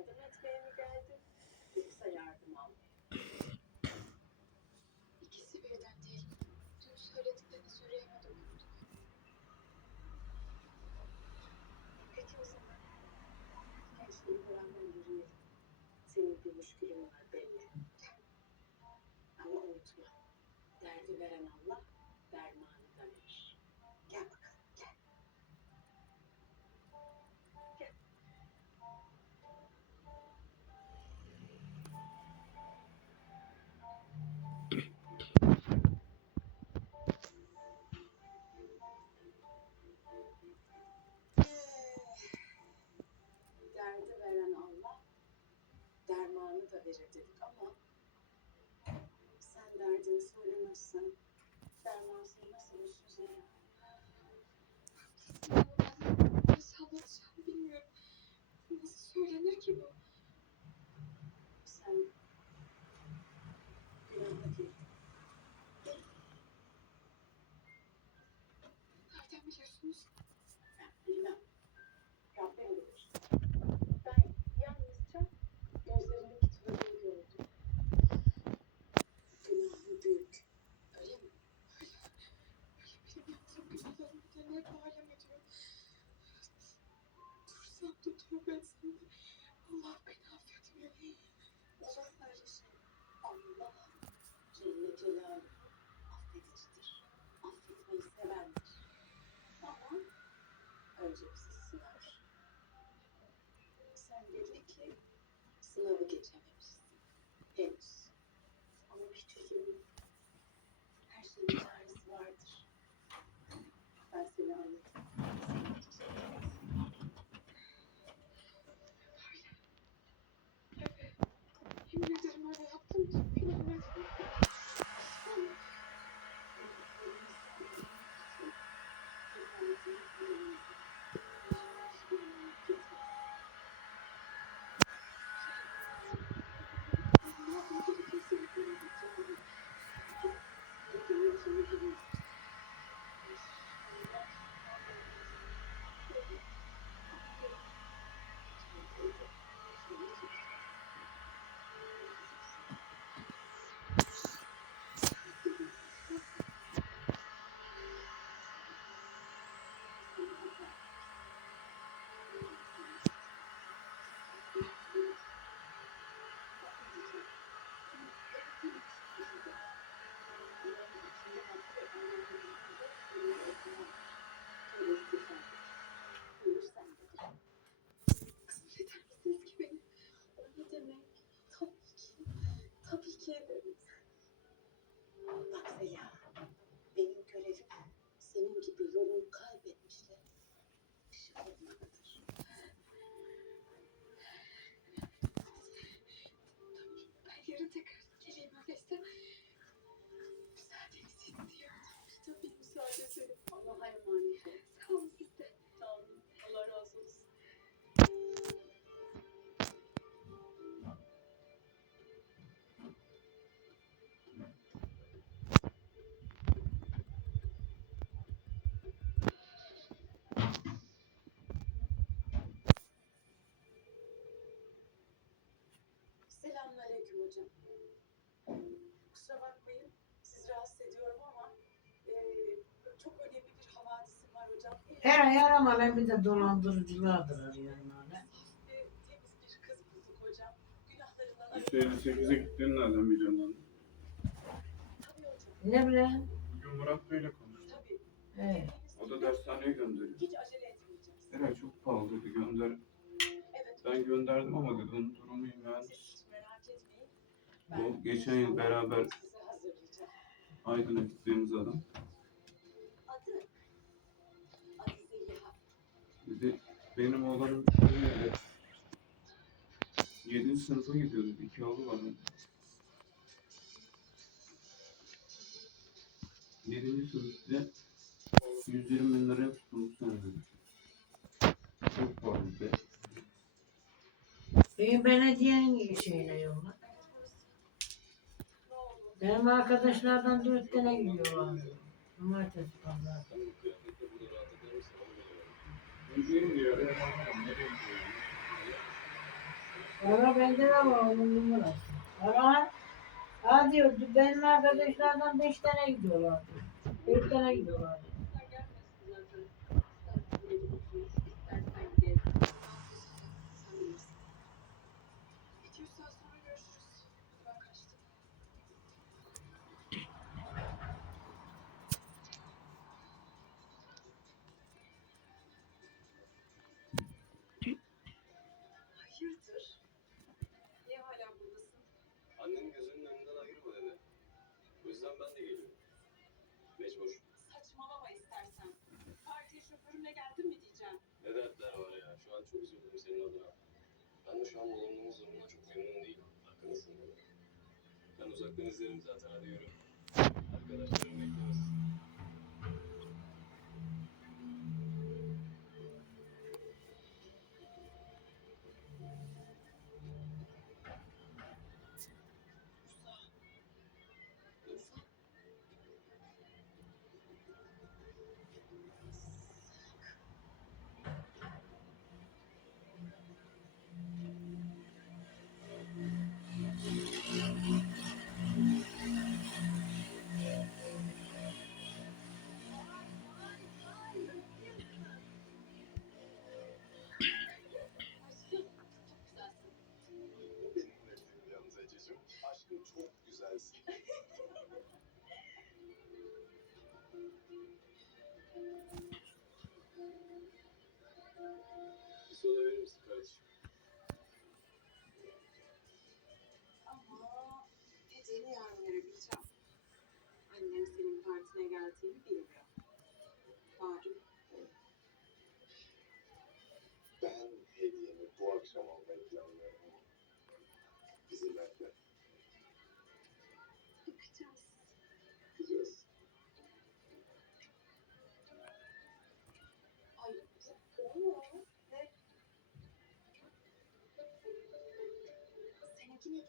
istemeye mi geldin? Yoksa yardım al. İkisi birden değil. Dün söylediklerini söyleyemedim. Peki o zaman. Gençliği beraber yürüyelim. Senin bir müşkülün var belli. Ama unutma. Derdi veren Allah, dermanı verir dedik ama sen derdini söylemezsen dermansız nasıl olsun ya? Nasıl anlatacağımı bilmiyorum. Nasıl söylenir ki bu? Celle Celaluhu affedicidir. Affetmeyi sevendir. Ama önce bizi. Sen belli ki sınavı geçememişsin. Henüz. Ama bir çözüm her şeyin çaresi vardır. Ben seni anlatayım. Yemin ederim öyle yaptım ki bilmiyorum. Ne yapmam gerekirse yapıyorum. Kabul eder misiniz ki beni? O ne demek? Tabii ki. Tabii ki ederiz. Zeliha, benim görevim senin gibi yolunu kaybetmişlere ışık olmalıdır. Ben yarın tekrar geleyim öyleyse. Müsaadenizi istiyorum. Tabii müsaade ederim. Allah'a emanet Her ay arama lan bir de dolandırıcılardır arıyorum öyle. Ve temiz bir kız bulduk hocam. Günahlarından Hüseyin 8'e gittiğini nereden biliyorsun lan? Ne bileyim? Bugün Murat Bey'le konuştum. tabii. He. O da dershaneye gönderiyor. Hiç acele etmeyeceğiz. Evet çok pahalı dedi gönder. Evet. Ben gönderdim ama dedi onun durumu iyi Siz mühendis. hiç merak etmeyin. Bu geçen yıl beraber. Aydın'a gittiğimiz adam. Dedi benim oğlanım 7. sınıfa gidiyor dedi. İki oğlu var. dedi. 7. sınıfta 120 bin liraya tutulmuş sen dedi. Çok pahalı be. İyi belediyenin şeyine yolla. Benim arkadaşlardan dört tane gidiyorlar. Cumartesi pazar. Gideyim diyor. Nereye gidiyor? Ara bende de var onun numarası. Ara. Ha diyor benim arkadaşlardan beş tane gidiyorlar. diyor. Beş tane gidiyorlar. De geliyorum. Mecbur. Saçmalama istersen. Partiye şoförümle geldim mi diyeceğim. Ne dertler var ya. Şu an çok üzüldüm senin adına. Ben de şu an bulunduğumuz durumdan çok memnun değilim. Değil mi? Ben uzaktan izlerim zaten. Hadi yürü. Arkadaşlarım Bir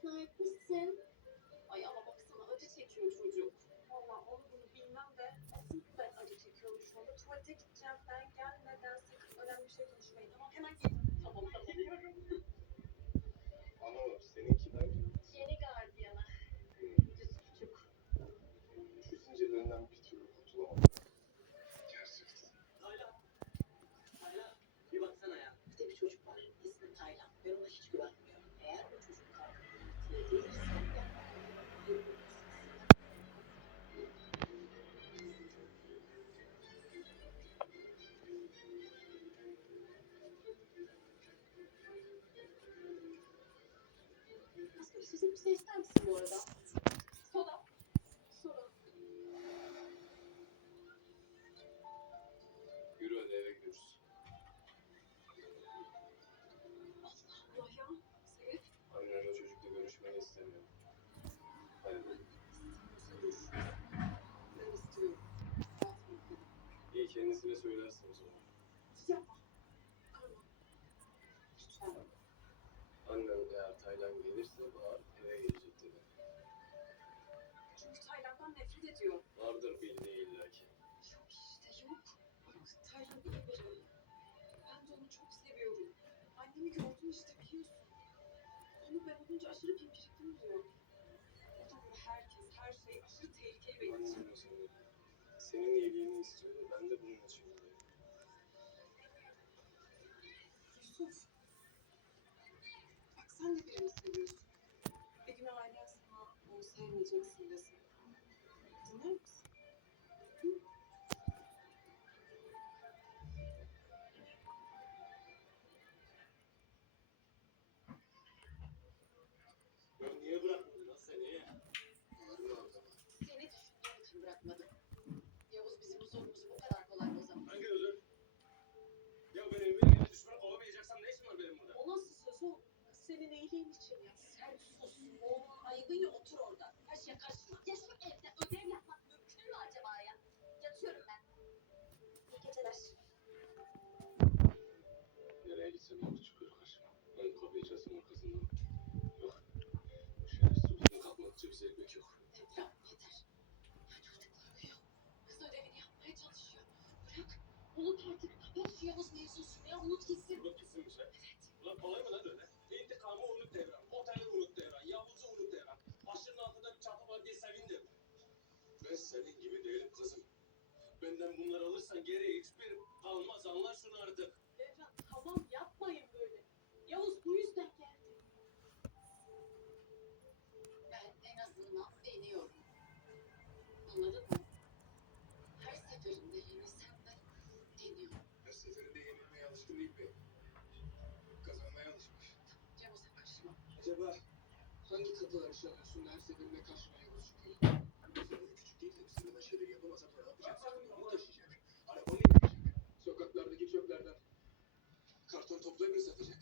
ikna etmişsin. Ay ama baksana acı çekiyor çocuk. Valla onu bunu bilmem de asıl ben acı çekiyorum şu anda. Tuvalete gideceğim ben gelmeden sakın önemli bir şey konuşmayın. Tamam hemen gelin. Tamam tamam. Sizin bir şey ister misin bu arada? Soda. Soda. Yürü hadi eve gidiyoruz. Allah ya. Sebep? Annen o çocukla görüşmeni istemiyor. Hadi dur. Ben istiyorum. İyi kendisine söylersin o zaman. Ediyor. Vardır bildiği illaki. Yok işte yok. Bak Tayland iyi biri. Ben de onu çok seviyorum. Annemi gördün işte biliyorsun. Onu ben olunca aşırı pimpirikli oluyor. O da böyle herkes, her şey aşırı tehlikeli benim için. Senin iyiliğini istiyor da ben de bunun için buradayım. Yusuf. Bak sen de birini seviyorsun. Bir gün ailen sana onu sevmeyeceksin bırakmadım. Yavuz bizim huzurumuzu bu kadar kolay bozamaz. Hangi özür? Ya ben evime gidip düşmanı kovamayacaksam ne işim var benim burada? O nasıl söz o? Senin iyiliğin için ya. Sen sus. Oğlunun ayıbıyla otur orada. Kaşma. Ya şu Ben senin gibi değilim kızım. Benden bunları alırsan geriye hiçbir kalmaz. Anla şunu artık. Devran tamam yapmayın böyle. Yavuz bu yüzden geldi. Ben en azından deniyorum. Anladın mı? Her seferinde yenilsem de deniyorum. Her seferinde yenilmeye alışkın değil mi? Kazanmaya alışmış. Cemo sen karışma. Acaba hangi kapıları çalıyorsun her seferinde karşına Yavuz çıkıyor? Sokaklardaki çöplerden karton toplayıp satacak?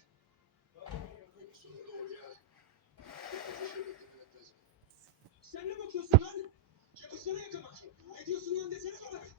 Sen ne bakıyorsun lan? Çalışsana yakamak. Ne diyorsun lan desene bana.